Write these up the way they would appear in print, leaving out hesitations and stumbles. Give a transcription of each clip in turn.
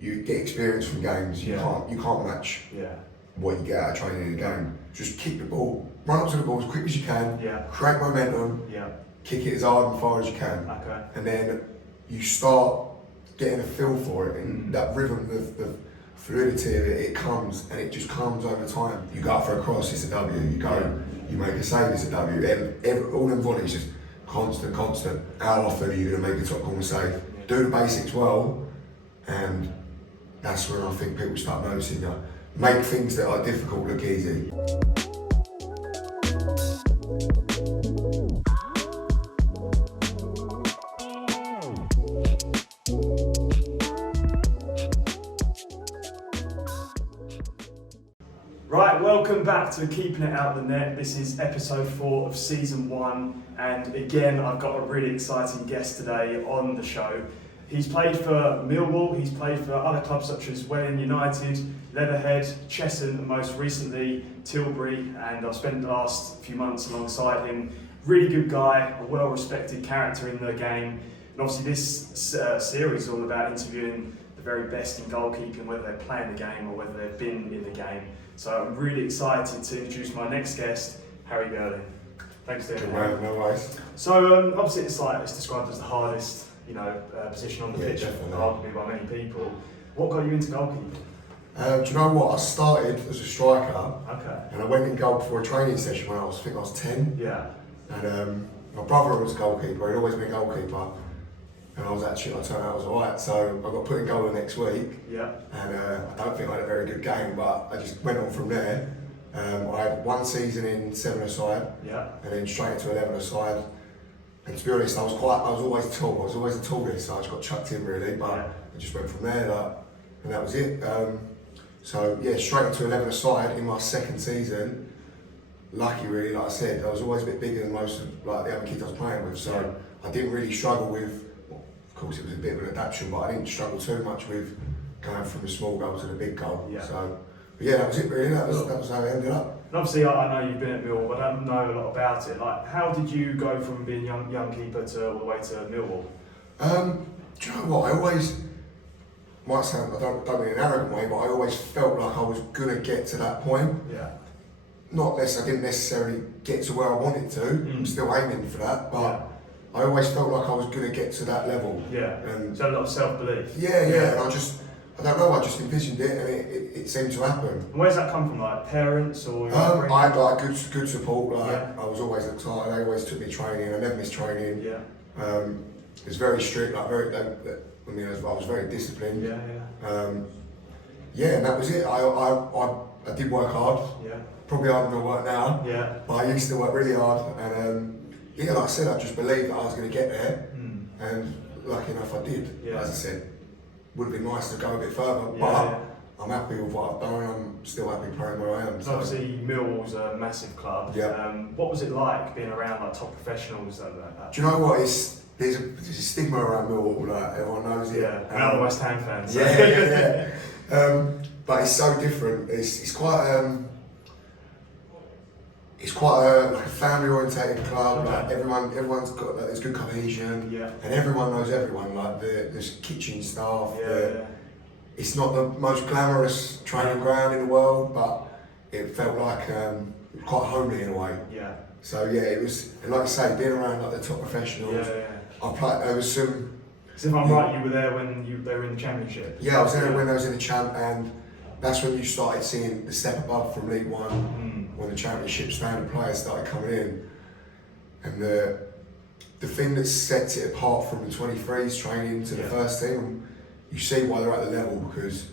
you get experience from games. You can't match what you get out of training in a game. Just kick the ball, run up to the ball as quick as you can, create momentum, kick it as hard and far as you can, and then you start getting a feel for it, and that rhythm, the fluidity of it comes, and it just comes over time. You go out for a cross, it's a W. You go, you make a save, it's a W. And all them volleys just constant. How often are you going to make a top corner save? Do the basics well, and that's when I think people start noticing you. Make things that are difficult look easy. Right, welcome back to Keeping It Out the Net. This is episode 4 of season 1, and again I've got a really exciting guest today on the show. He's played for Millwall, he's played for other clubs such as Welling United, Leatherhead, Cheshunt, and most recently Tilbury, and I've spent the last few months alongside him. Really good guy, a well-respected character in the game, and obviously this series is all about interviewing the very best in goalkeeping, whether they're playing the game or whether they've been in the game. So I'm really excited to introduce my next guest, Harry Girling. Thanks, David. No worries. So obviously it's described as the hardest, position on the pitch, arguably by many people. What got you into goalkeeping? Do you know what? I started as a striker, and I went in goal for a training session when I was 10. Yeah. And my brother was a goalkeeper. He'd always been a goalkeeper, and I turned out I was alright. So I got put in goal the next week. Yeah. And I don't think I had a very good game, but I just went on from there. I had one season in 7-a-side, and then straight into 11-a-side. And to be honest, I was always tall. I was always the tallest, so I just got chucked in really. But I just went from there, and that was it. So yeah, straight into 11-a-side in my second season. Lucky really, like I said, I was always a bit bigger than most of the other kids I was playing with, so I didn't really struggle with. Well, of course, it was a bit of an adaptation, but I didn't struggle too much with going from the small goal to the big goal. Yeah. So, but yeah, that was it really. That was how it ended up. And obviously, I know you've been at Millwall, but I don't know a lot about it. Like, how did you go from being young keeper to all the way to Millwall? Do you know what? I always might sound, I don't mean in an arrogant way, but I always felt like I was gonna get to that point. Yeah. Not less, I didn't necessarily get to where I wanted to. I'm still aiming for that, but I always felt like I was gonna get to that level. Yeah. And so a lot of self-belief. Yeah. And I don't know, I just envisioned it, and it seemed to happen. And where's that come from? Like parents or? I had like good support. I was always looked after. They always took me training. I never missed training. Yeah. It was very strict. I was very disciplined. And that was it. I did work hard. Yeah. Probably harder than I work now. Yeah. But I used to work really hard, and like I said, I just believed that I was going to get there, and lucky enough I did. Yeah. As I said, would have been nice to go a bit further, but I'm happy with what I've done. I'm still happy playing where I am. So. Obviously, Millwall's a massive club. Yeah. What was it like being around like top professionals like that? Do you know what? There's a stigma around Millwall. Like everyone knows it. Yeah. And I'm a West Ham fan. So. Yeah. But it's so different. It's quite. It's quite a family-orientated club. Okay. Like everyone's got there's good cohesion, and everyone knows everyone. Like there's kitchen staff. It's not the most glamorous training ground in the world, but it felt like quite homely in a way. Yeah. So it was, and like I say, being around like the top professionals. I played. There was some. So if I'm right, you were there when they were in the Championship. Yeah, I was there when they was in the Champ, and that's when you started seeing the step above from League One. When the Championship standard players started coming in, and the thing that sets it apart from the 23s training to the first team, you see why they're at the level, because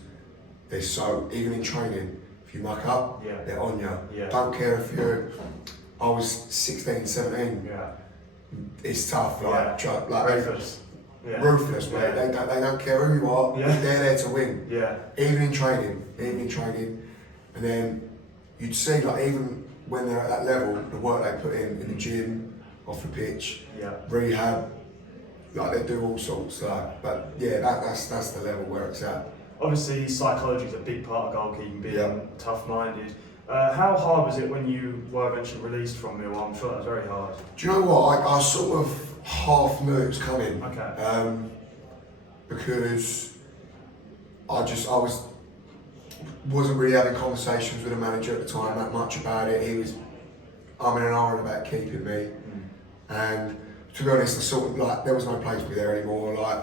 they're so, even in training, if you muck up, they're on you. Yeah. Don't care if I was 16, 17. Yeah. It's tough, ruthless. Ruthless, mate. They don't care who you are. They're there to win. Yeah. Even in training, and then you'd see, like, even when they're at that level, the work they put in the gym, off the pitch, rehab, like they do all sorts. But that's the level where it's at. Obviously, psychology is a big part of goalkeeping, being tough-minded. How hard was it when you were eventually released from Millwall? I'm sure that was very hard. Do you know what? I sort of half knew it was coming. Okay. Because wasn't really having conversations with the manager at the time that much about it. He was umming and ahhing about keeping me, and to be honest, I sort of like there was no place for me there anymore. Like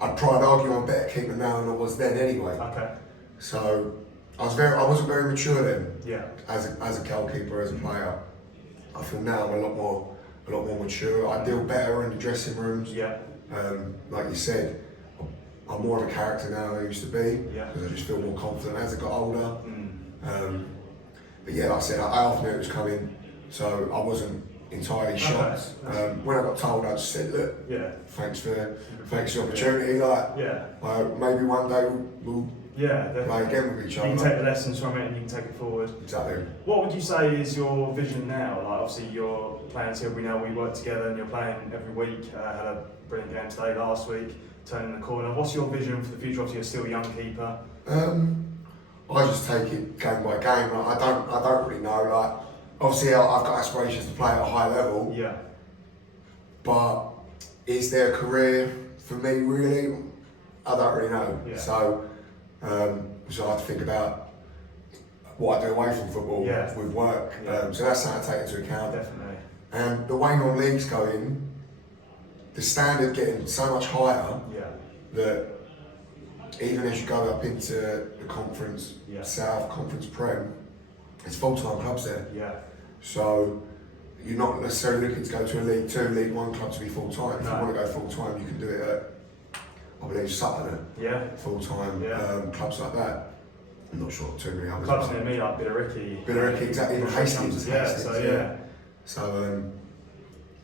I'd probably argue I'm a better keeper now than I was then anyway. Okay. So I wasn't very mature then. Yeah. As a goalkeeper, as a player, I feel now I'm a lot more mature. I deal better in the dressing rooms. Yeah. Like you said, I'm more of a character now than I used to be. Yeah. Because I just feel more confident as I got older. But yeah, like I said, I half knew it was coming, so I wasn't entirely shocked. When I got told, I just said, look, thanks for the opportunity. Like, maybe one day we'll play again with each other. You can take the lessons from it and you can take it forward. Exactly. What would you say is your vision now? Like obviously you're playing here, we know we work together and you're playing every week. Had a brilliant game today last week, turning the corner. What's your vision for the future? Obviously you're still a young keeper. I just take it game by game. Like, I don't really know. Like obviously I've got aspirations to play at a high level. Yeah. But is there a career for me really? I don't really know. Yeah. So I have to think about what I do away from football with work. So that's something I take into account. Definitely. And the way non-league's going, the standard getting so much higher that even as you go up into the conference, South Conference Prem, it's full-time clubs there. Yeah. So you're not necessarily looking to go to a League 2, League 1 club to be full-time. If you want to go full-time, you can do it at, I believe, Sutton at full-time, clubs like that. I'm not sure too many others. Clubs near me like Billericay, exactly, even Hastings. So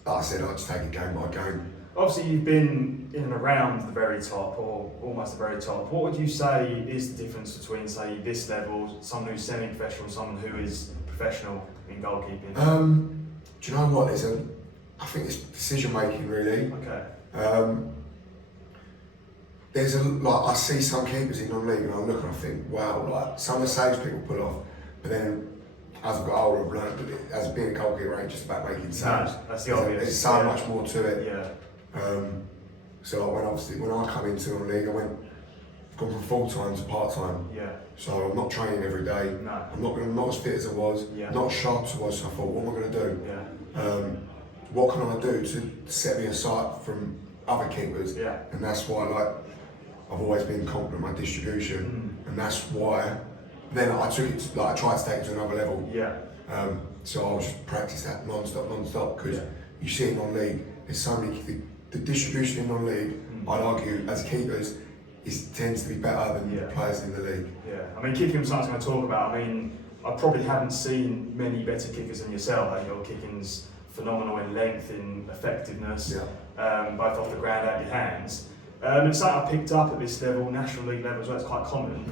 like I said, I just take it game by game. Obviously you've been in and around the very top, or almost the very top. What would you say is the difference between, say, this level, someone who's semi-professional, someone who is professional in goalkeeping? Do you know what? I think it's decision making really. Okay. I see some keepers in non-league and I look and I think, wow, like some of the saves people pull off, but then as I've got older, I've learned that as being a goalkeeper ain't just about making saves. No, that's the obvious. There's so much more to it. Yeah. So when I come into non-league, I've gone from full-time to part-time. Yeah. So I'm not training every day. No. I'm not as fit as I was. Yeah. Not as sharp as I was. So I thought, what am I going to do? Yeah. What can I do to set me aside from other keepers? Yeah. And that's why, I've always been confident in my distribution, and that's why. Then I took it. I tried to take it to another level. Yeah. So I was just practice that non-stop because you see in non-league, there's so many. The distribution in non-league, I'd argue, as keepers, tends to be better than the players in the league. Yeah. I mean, kicking was something I talk about. I mean, I probably haven't seen many better kickers than yourself. Like, your kicking's phenomenal in length, in effectiveness, both off the ground and your hands. It's something I picked up at this level, National League level as well. It's quite common.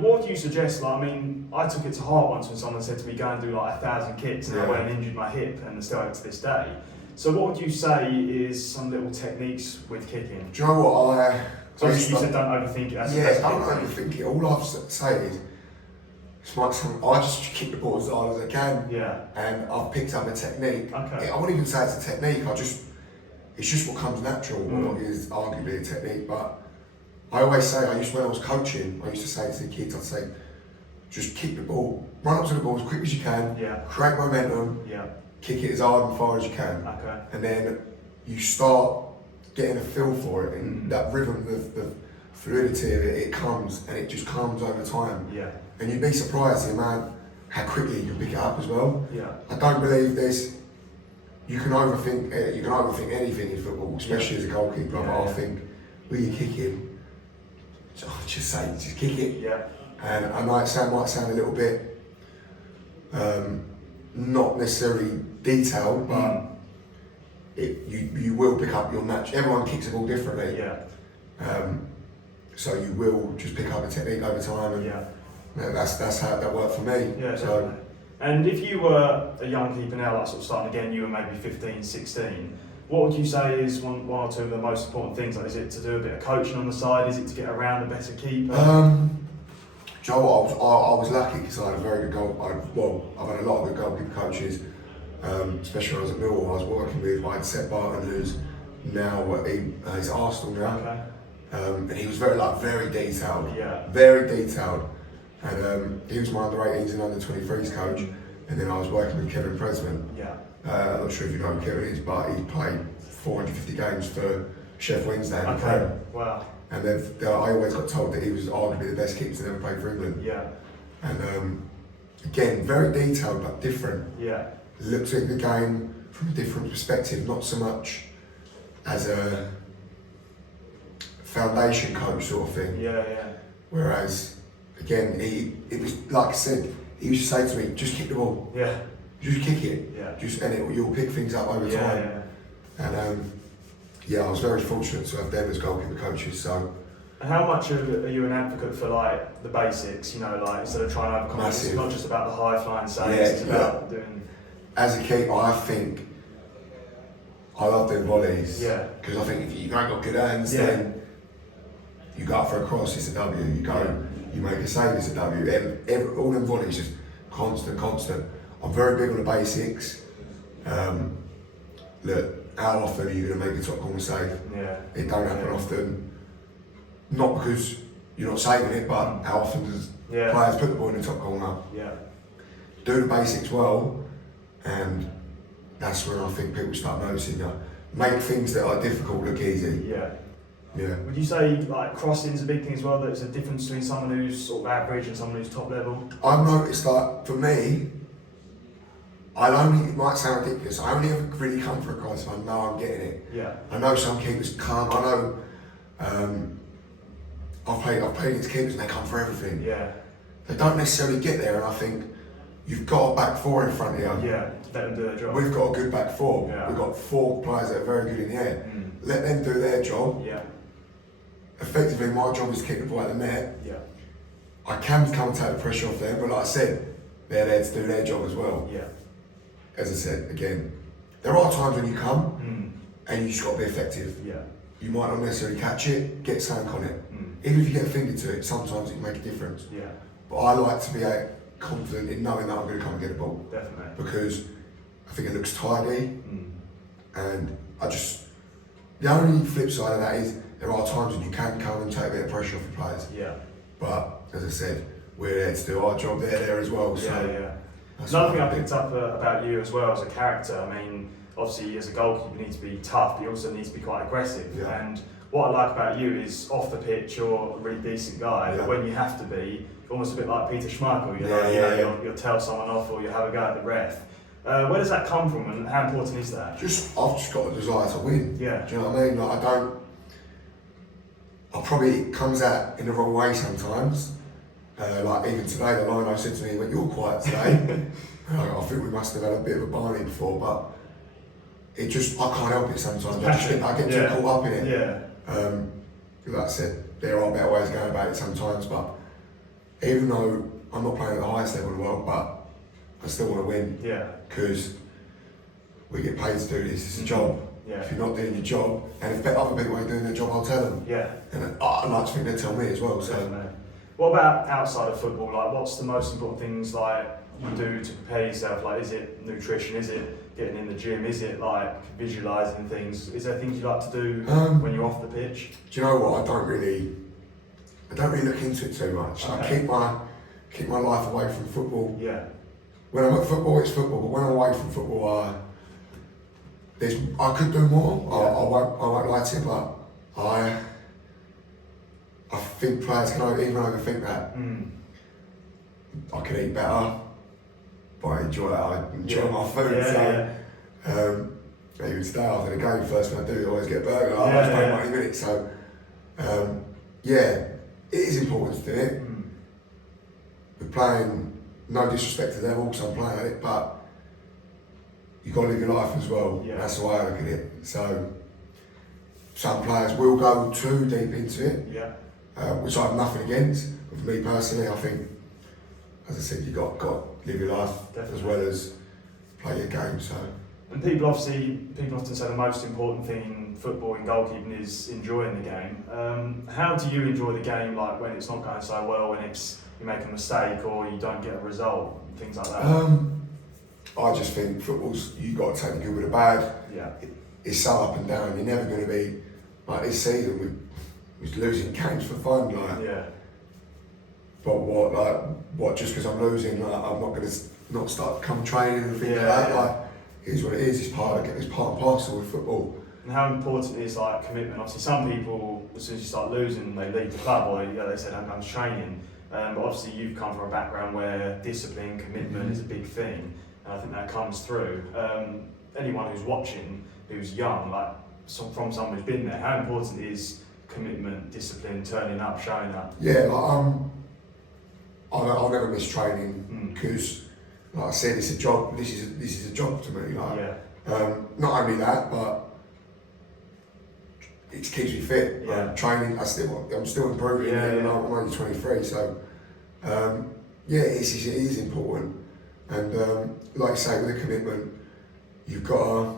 What would you suggest? Like, I mean, I took it to heart once when someone said to me, "Go and do like 1,000 kicks," and I went and injured my hip, and still have it to this day. So, what would you say is some little techniques with kicking? Do you know what Obviously, you said don't overthink it. Don't overthink it. All I've say is, I just kick the ball as hard as I can. Yeah. And I've picked up a technique. Okay. I wouldn't even say it's a technique. It's just what comes natural. What is arguably a technique. But I always say, when I was coaching, I used to say to the kids, I'd say, just kick the ball, run up to the ball as quick as you can. Yeah. Create momentum. Yeah. Kick it as hard and far as you can. Okay. And then you start getting a feel for it, and that rhythm, the fluidity of it comes, and it just comes over time. Yeah. And you'd be surprised the amount how quickly you can pick it up as well. Yeah. I don't believe you can overthink anything in football, especially as a goalkeeper. Yeah. But I think when you're kicking, just kick it. Yeah. And I might sound a little bit not necessarily detailed, but you will pick up your match. Everyone kicks the ball differently. Yeah. So you will just pick up a technique over time, and that's how that worked for me. Yeah. So. Definitely. And if you were a young keeper now, like sort of starting again, you were maybe 15, 16. What would you say is one or two of the most important things? Like, is it to do a bit of coaching on the side? Is it to get around a better keeper? Do you know what? I was lucky because I had a very good I've had a lot of good goalkeeper coaches, especially when I was at Millwall. I was working with Seth Barton, who's now he's at Arsenal now. And he was very detailed. Yeah. Very detailed. And he was my under-18s and under-23s coach. And then I was working with Kevin Presman. Yeah. I'm not sure if you know who Kevin is, but he played 450 games for Chef Wednesday. Okay. Wow. And I always got told that he was arguably the best keeper to ever play for England. Yeah. And again, very detailed but different. Yeah. Looked at the game from a different perspective, not so much as a foundation coach sort of thing. Yeah, yeah. Whereas, again, it was like I said, he used to say to me, just kick the ball. Yeah. Just kick it. Yeah. And you'll pick things up over time. Yeah. And I was very fortunate to have them as goalkeeper coaches. So. And how much are you an advocate for like the basics? You know, like instead of trying to overcome, it's not just about the high flying saves. It's about doing. As a keeper, I think I love doing volleys. Yeah. Because I think if you ain't got good hands, then you go up for a cross, it's a W. You go, you make a save, it's a W. And all them volleys just constant. I'm very big on the basics. Look, how often are you going to make a top corner save? Yeah. It don't happen often. Not because you're not saving it, but how often does players put the ball in the top corner? Yeah. Do the basics well, and that's when I think people start noticing you. Make things that are difficult look easy. Yeah. Yeah. Would you say like crossing's a big thing as well? That there's a difference between someone who's sort of average and someone who's top level. I've noticed that for me, it might sound ridiculous, I only ever really come for a cross if I know I'm getting it. Yeah. I know some keepers come, I know I've played against keepers and they come for everything. Yeah. They don't necessarily get there, and I think you've got a back four in front of you. Yeah, let them do their job. We've got a good back four. Yeah. We've got 4 players that are very good in the air. Let them do their job. Yeah. Effectively, my job is to kick the ball out the net. Yeah. I can come and take the pressure off them, but like I said, they're there to do their job as well. Yeah. As I said, again, there are times when you come and you just got to be effective. Yeah. You might not necessarily catch it, get something on it. Even if you get a finger to it, sometimes it can make a difference. Yeah. But I like to be confident in knowing that I'm going to come and get the ball. Definitely. Because I think it looks tidy, and the only flip side of that is there are times when you can come and take a bit of pressure off the players. Yeah. But as I said, we're there to do our job. They're there as well. So another thing I picked up about you as well as a character. I mean, obviously as a goalkeeper you need to be tough, but you also need to be quite aggressive. Yeah. And what I like about you is off the pitch you're a really decent guy, but when you have to be, you're almost a bit like Peter Schmeichel. You'll tell someone off or you have a go at the ref. Where does that come from, and how important is that? I've just got a desire to win. Yeah. Do you know what I mean? Like it comes out in the wrong way sometimes. Like even today, the line I said to me, "When you're quiet today," I think we must have had a bit of a Barney before, but I can't help it sometimes. I get too caught up in it. Yeah. Like I said, there are better ways of going about it sometimes, but even though I'm not playing at the highest level in the world, but I still want to win. Yeah. Because we get paid to do this. It's a job. Yeah. If you're not doing your job, and if other people ain't doing their job, I'll tell them. Yeah. And I like to think they tell me as well. So. Definitely. What about outside of football? Like, what's the most important things like you do to prepare yourself? Like, is it nutrition? Is it getting in the gym? Is it like visualising things? Is there things you like to do when you're off the pitch? Do you know what? I don't really look into it too much. Okay. I keep my life away from football. Yeah. When I'm at football, it's football. But when I'm away from football, I could do more. Yeah. I won't lie to you, but I think players can even overthink that. I can eat better, but I enjoy my food. Even today after the game, first thing I do is always get a burger. I just play 90 minutes. So, it is important to do it. We're playing, no disrespect to them, all because I'm playing at it, but you've got to live your life as well. Yeah. That's the way I look at it. So, some players will go too deep into it. Yeah. Which I have nothing against. But for me personally, I think, as I said, you've got to live your life as well as play your game. So. And people often say the most important thing in football and goalkeeping is enjoying the game. How do you enjoy the game, like when it's not going so well, when you make a mistake or you don't get a result, things like that? I just think football's, you've got to take the good with the bad. Yeah. It's so up and down. You're never going to be, like this season, was losing games for fun, like. Yeah. But what? Just because I'm losing, like, I'm not going to not start come training and things like that. Yeah. Like, it is what it is. It's part and parcel with football. And how important is like commitment? Obviously, some people, as soon as you start losing, they leave the club, or they said, "I'm going to training." But obviously, you've come from a background where discipline, commitment is a big thing, and I think that comes through. Anyone who's watching, who's young, like from someone who's been there, how important is commitment, discipline, turning up, showing up? Yeah, like I'll never miss training because, like I said, it's a job. This is a job to me. Like, not only that, but it keeps me fit. Yeah. Training, I'm still improving. I'm only 23, so it is important. And like I say, with the commitment, you've got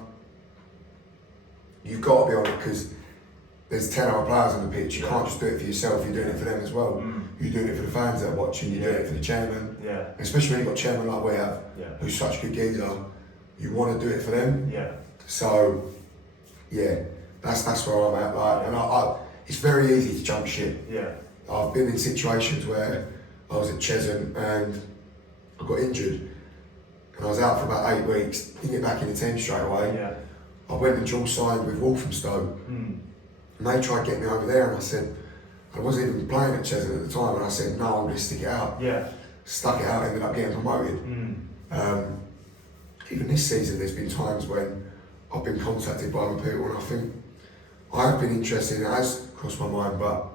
to be on it because there's 10 other players on the pitch. You can't just do it for yourself. You're doing it for them as well. You're doing it for the fans that are watching. You're doing it for the chairman. Yeah. Especially when you've got chairman like we have, who's such a good geezer. You want to do it for them. Yeah. So, that's where I'm at. Like, and I it's very easy to jump ship. Yeah. I've been in situations where I was at Chesham and I got injured, and I was out for about 8 weeks. Didn't get back in the team straight away. Yeah. I went and dual signed with Walthamstow, and they tried getting me over there, and I said, I wasn't even playing at Chesham at the time, and I said, no, I'm going to stick it out. Yeah. Stuck it out, ended up getting promoted. Even this season, there's been times when I've been contacted by other people, and I think I have been interested, and it has crossed my mind, but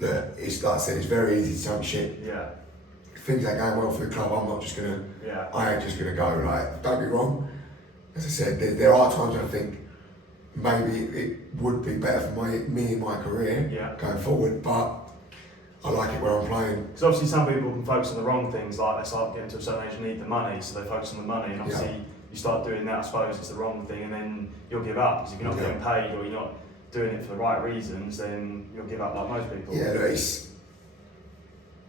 look, it's like I said, it's very easy to jump ship. Yeah. If things ain't going well for the club, I ain't just going to go. Like, don't be wrong. As I said, there are times when I think maybe it would be better for me in my career going forward, but I like it where I'm playing. Because obviously some people can focus on the wrong things, like they start getting to a certain age and need the money, so they focus on the money, and obviously you start doing that, I suppose it's the wrong thing, and then you'll give up, because if you're not getting paid or you're not doing it for the right reasons, then you'll give up like most people. Yeah, look,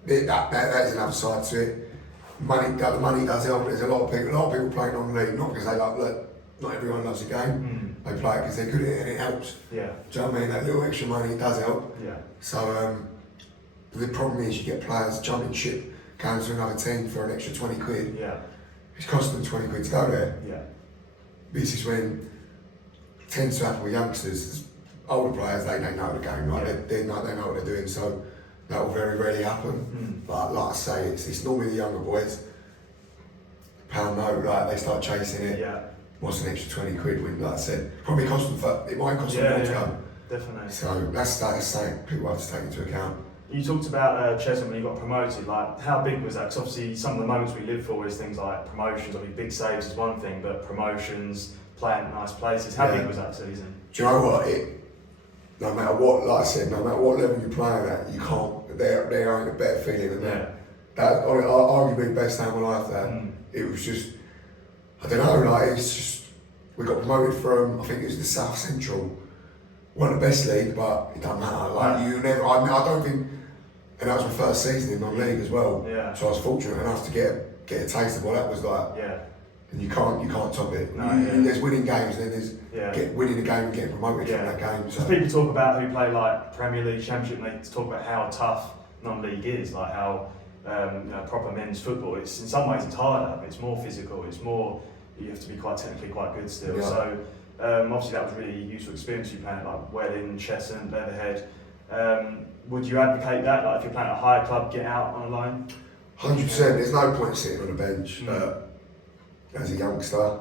that is another side to it. The money does help. There's a lot of people playing on the league, not because they like, look, not everyone loves the game. They play it because they're good at it and it helps. Yeah. Do you know what I mean? That little extra money does help. Yeah. So the problem is you get players jumping ship, going to another team for an extra 20 quid. Yeah. It's costing them 20 quid to go there. Yeah. This is when it tends to happen with youngsters. Older players, they know the game, right? They know what they're doing, so that will very rarely happen. But like I say, it's normally the younger boys. Pound note, like they start chasing it. Yeah. What's an extra 20 quid when, like I said, probably cost them, it might cost them more to go. Definitely. So that's something people have to take into account. You talked about Chesham when you got promoted, like how big was that? Because obviously some of the moments we live for is things like promotions. I mean, big saves is one thing, but promotions, playing at nice places. How big was that season? Do you know what? No matter what, like I said, no matter what level you're playing at, you can't. There ain't a better feeling than that. That arguably the best time of my life. That it was just, I don't know. Like it's just, we got promoted from, I think it was the South Central. Wasn't the best league, but it doesn't matter. Like you never, I don't think, and that was my first season in non-league as well. Yeah. So I was fortunate enough to get a taste of what that was like. Yeah. And you can't top it. No, there's winning games, and then there's winning a game and getting promoted from that game. So people talk about who play like Premier League, Championship, and they talk about how tough non-league is, like how proper men's football. It's in some ways it's harder. It's more physical. It's more, you have to be quite technically quite good still. Yeah. So obviously that was really useful experience. You playing at like Welling, Chesham, Leatherhead. Would you advocate that? Like if you're playing at a higher club, get out on a loan? 100%. There's no point sitting on a bench. As a youngster,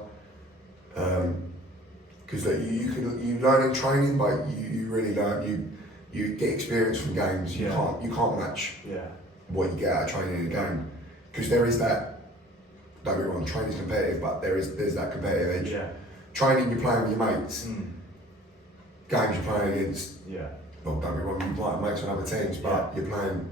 because you learn in training, but you really learn. You get experience from games. You can't match what you get out of training in a game, because there is that. Don't get me wrong, training's competitive, but there's that competitive edge. Yeah. Training, you're playing with your mates. Games, you're playing against. Well, don't get me wrong, you might have mates on other teams, but you're playing.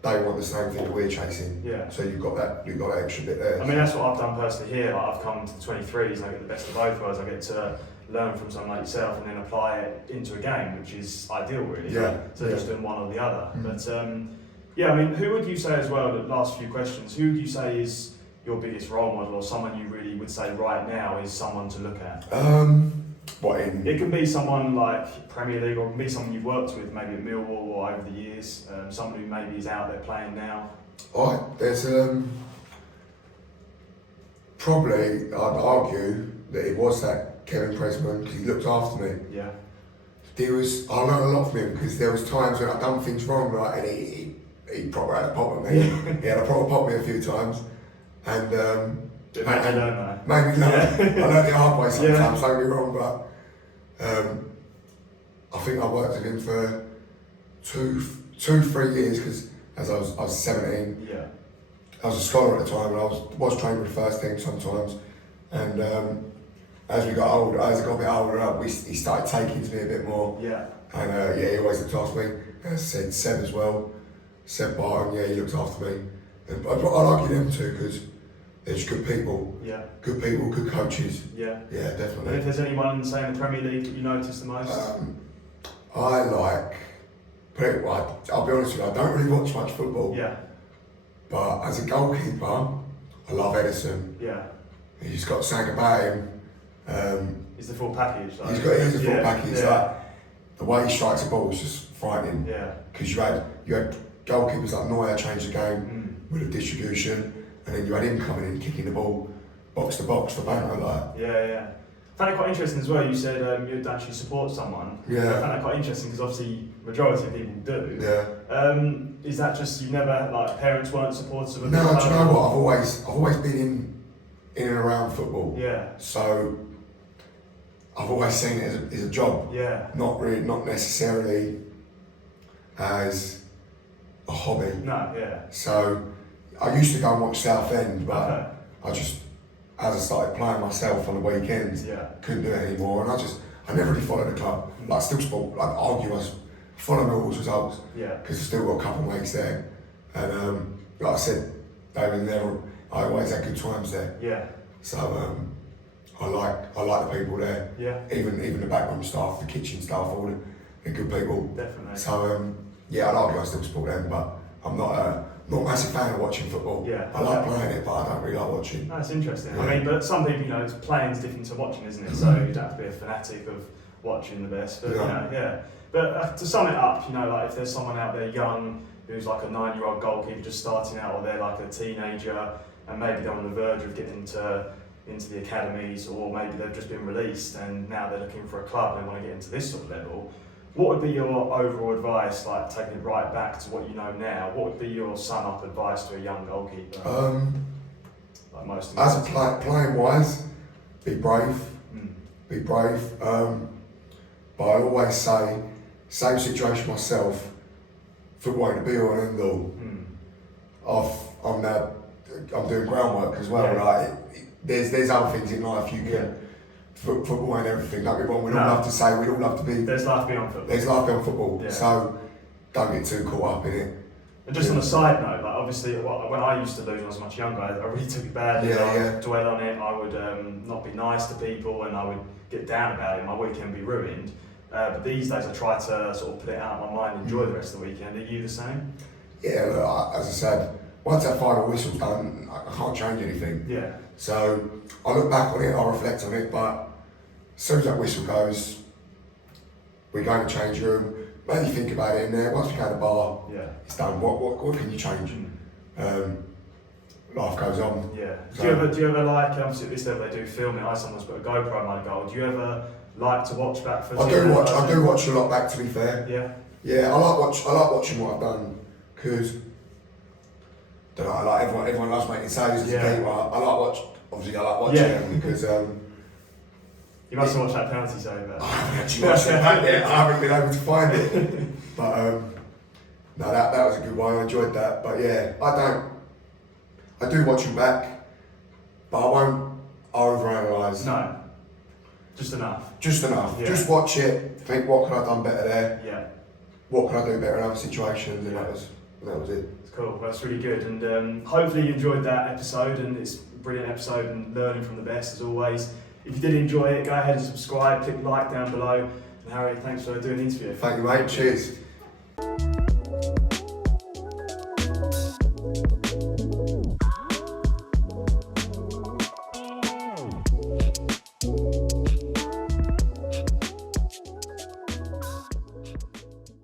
They want the same thing that we're chasing. Yeah. So you've got that extra bit there. I mean, that's what I've done personally here. Like I've come to the 23s and I get the best of both worlds. I get to learn from someone like yourself and then apply it into a game, which is ideal, really. Yeah. So just doing one or the other. But I mean, who would you say as well? The last few questions. Who would you say is your biggest role model, or someone you really would say right now is someone to look at? What in? It can be someone like Premier League, or it can be someone you've worked with, maybe at Millwall or over the years. Someone who maybe is out there playing now. There's probably, I'd argue that it was that Kevin Pressman, because he looked after me. Yeah. I learned a lot from him, because there was times when I'd done things wrong, right, and he proper had a pop at me. He had a proper pop at me a few times, and It made you learn that. made me learn. Yeah. I learned the hard way sometimes. Yeah. Don't get me wrong, but I think I worked with him for 3 years, because as I was 17. Yeah. I was a scholar at the time, and I was training with the first team sometimes. And as I got a bit older, he started taking to me a bit more. Yeah. And he always looked after me. As I said, Seb as well. Seb Barton, he looked after me. And I like them too, because they're just good people. Yeah. Good people, good coaches. Yeah. Yeah, And definitely. if there's anyone, say, in the Premier League that you notice the most? I'll be honest with you, I don't really watch much football. Yeah. But as a goalkeeper, I love Edison. Yeah. He's got something about him. He's the full package. Like, He's a full package. Yeah. Like, the way he strikes a ball is just frightening. Yeah. Because you had goalkeepers like Neuer change the game with a distribution, and then you had him coming in kicking the ball box to box for banter. Like. Yeah. I found it quite interesting as well. You said you'd actually support someone. Yeah. I found that quite interesting because obviously majority of people do. Yeah. Is that just you never like parents weren't supportive of? No, do you know what? I've always been in and around football. Yeah. So I've always seen it as a job. Yeah. Not necessarily as a hobby. No. Yeah. So I used to go and watch Southend, but Okay. I just, as I started playing myself on the weekends, Yeah. couldn't do it anymore, and I never really followed the club. Like still sport, like argue, I follow Millwall's results Yeah. because I've still got a couple of mates there, and like I said, I always had good times there. Yeah. So I like the people there. Yeah. Even the backroom staff, the kitchen staff, all they're good people. Definitely. So I'd argue I still support them, but I'm not a massive fan of watching football. Yeah. I like playing it, but I don't really like watching. That's interesting. Yeah. I mean, but some people, playing's different to watching, isn't it? So you don't have to be a fanatic of watching the best. But yeah. But to sum it up, like if there's someone out there young who's like a 9-year-old goalkeeper just starting out, or they're like a teenager and maybe they're on the verge of getting into the academies, or maybe they've just been released and now they're looking for a club and they want to get into this sort of level, what would be your overall advice, like taking it right back to what you know now? What would be your sum-up advice to a young goalkeeper? Like most of As a playing wise, be brave. Be brave. But I always say, same situation myself, football ain't the be all and end all. I'm doing groundwork as well. Yeah. Like there's other things in life you can. Football ain't everything. Don't get me wrong. We'd all love to say. We'd all love to be. There's life beyond football. There's life beyond football. Yeah. So don't get too caught up in it. And just on a side note, like obviously when I used to lose when I was much younger, I really took it badly. I would dwell on it. I would not be nice to people, and I would get down about it. My weekend would be ruined. But these days I try to sort of put it out of my mind and enjoy the rest of the weekend. Are you the same? Yeah, look, as I said, once that final whistle's done, I can't change anything. Yeah. So I look back on it, I reflect on it, but as soon as that whistle goes, we go in the change room, maybe think about it in there. Once we go to the bar, it's done. What can you change? Life goes on. Yeah. So, Do you ever like, obviously at this level they do filming, I sometimes put a GoPro on my goal. Do you ever like to watch back for I do watch a lot back, to be fair. Yeah. Yeah, I like watching what I've done, because everyone loves making saves as a keeper. I like watching them because you must have watched that penalty save. I haven't actually watched it back yet. I haven't been able to find it. But no, that was a good one. I enjoyed that. But yeah, I do watch them back, but I won't overanalyse. No. Just enough. Just enough. Yeah. Just watch it. Think, what could I have done better there? Yeah. What could I do better in other situations? And that was it. It's cool. That's really good. And hopefully you enjoyed that episode. And it's a brilliant episode and learning from the best as always. If you did enjoy it, go ahead and subscribe. Click like down below. And Harry, thanks for doing the interview. Thank you, mate. Cheers.